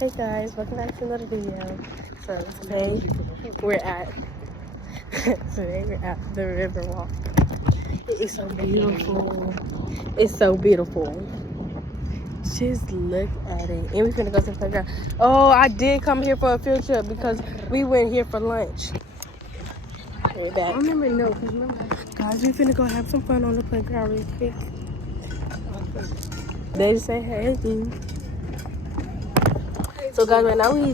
Hey guys, welcome back to another video. So today we're at the Riverwalk. It's so beautiful. It's so beautiful. Just look at it. And we're gonna go to the playground. Oh, I did come here for a field trip because we went here for lunch. We're back. I remember guys, we finna go have some fun on the playground real quick. They just say hey. So guys, right now we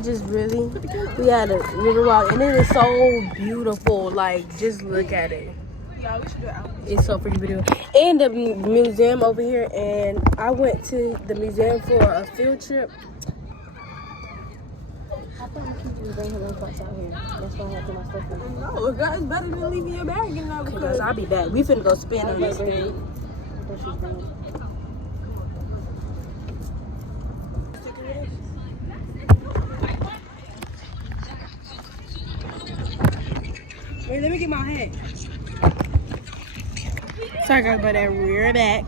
had a river walk and it is so beautiful. Like, just look at it. It's so pretty beautiful. And the museum over here, and I went to the museum for a field trip. I thought I could bring her lunchbox out here. That's why I had to my stuff in. No, guys, better than leaving your bag in there because I'll be back. We finna go spin on this thing. Wait, let me get my hat. Sorry guys about that. We're back.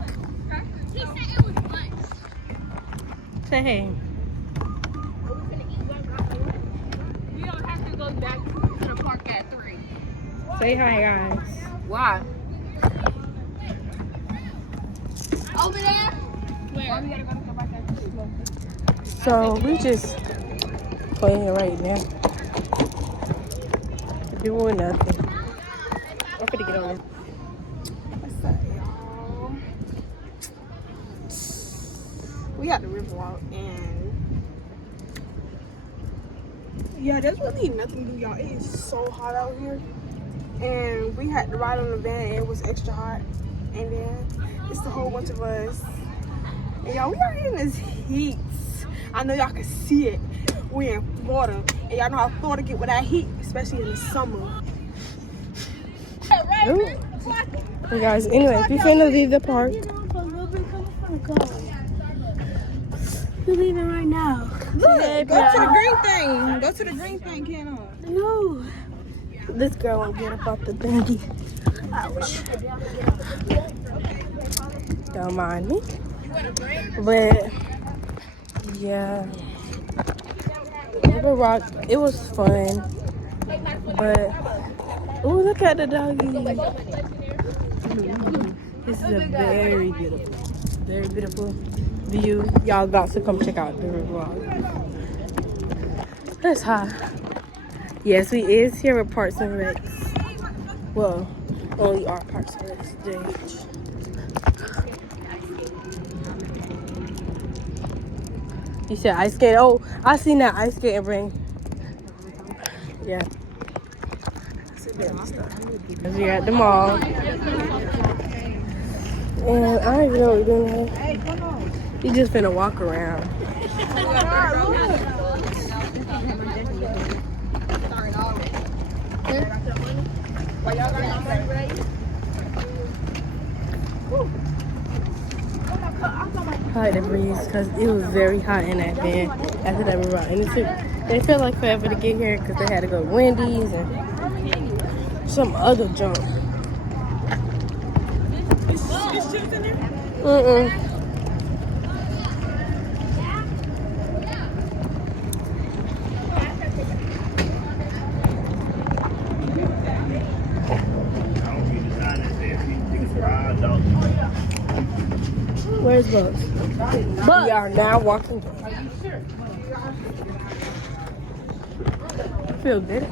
He said it was lunch. Say hey. We don't have to go back to the park at 3. Say hi guys. Why? Over there? Where? We gotta go back at 3. So we just playing right now. Doing nothing. I'm gonna get on it. What's up, y'all? We got the Riverwalk and yeah, there's really nothing to do, y'all. It is so hot out here. And we had to ride on the van and it was extra hot. And then it's a whole bunch of us. And y'all, we are in this heat. I know y'all can see it. We're in Florida. And y'all know how Florida get with that heat, especially in the summer. Hey guys, anyway, we finna leave the park. We're leaving right now. Look, go to the green thing. Go to the green thing, can't I? No. This girl won't get up off the thingy. Don't mind me. But yeah. Riverwalk, it was fun. But oh, look at the doggy. This is a very beautiful view. Y'all got to come check out the Riverwalk. It's hot. Yes, we is here with Parks and Recs. Well, only our Parks and Recs stage. You said ice skate. Oh, I seen that ice skating ring. Yeah. We're at the mall. And I don't even know what we're doing here. We just finna walk around. I like the breeze because it was very hot in that van after that we were out. And it felt like forever to get here because they had to go to Wendy's and some other junk. Where's Bugs? We are now walking. I feel good.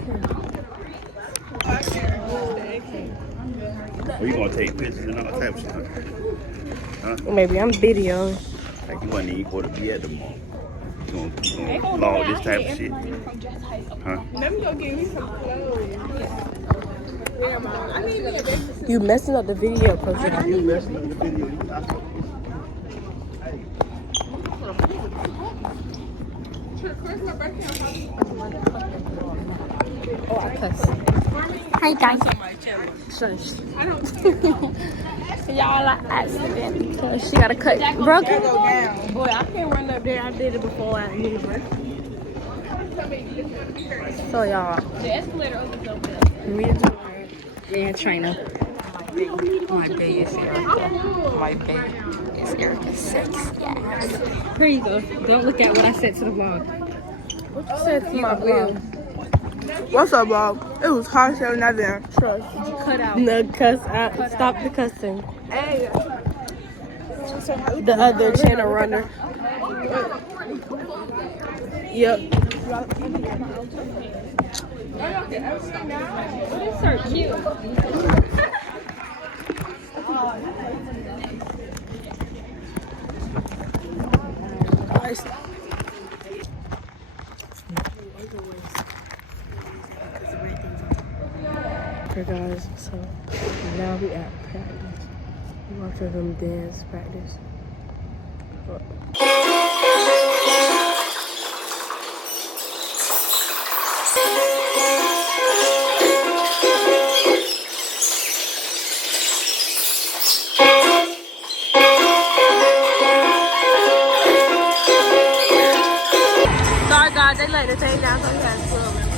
Are you gonna take pictures and all types of stuff? Huh? Maybe I'm videoing. Like you wasn't even going to be at the mall. You gonna log this type of shit? Huh? Let me go get me some clothes. You messing up the video, Coach. You messing up the video. Oh, I cuss. Hi guys. Shush. Y'all are accident because she got a cut. Broken. Boy, I can't run up there. I did it before at university. So y'all, The escalator opens over there. Yeah, trainer. My bae is Erica. My bae is Erica 6. Yes. here you go. Don't look at what I said to the vlog. What you said to my bill? What's up, Bob? It was hot selling that there. Trust. Cut out. No, cuss out. Stop the cussing. Hey. The other channel runner. Yep. It's so cute. Okay, guys, so now we at practice. We watching them dance practice. Sorry, guys, they let the thing down, so we had to film it.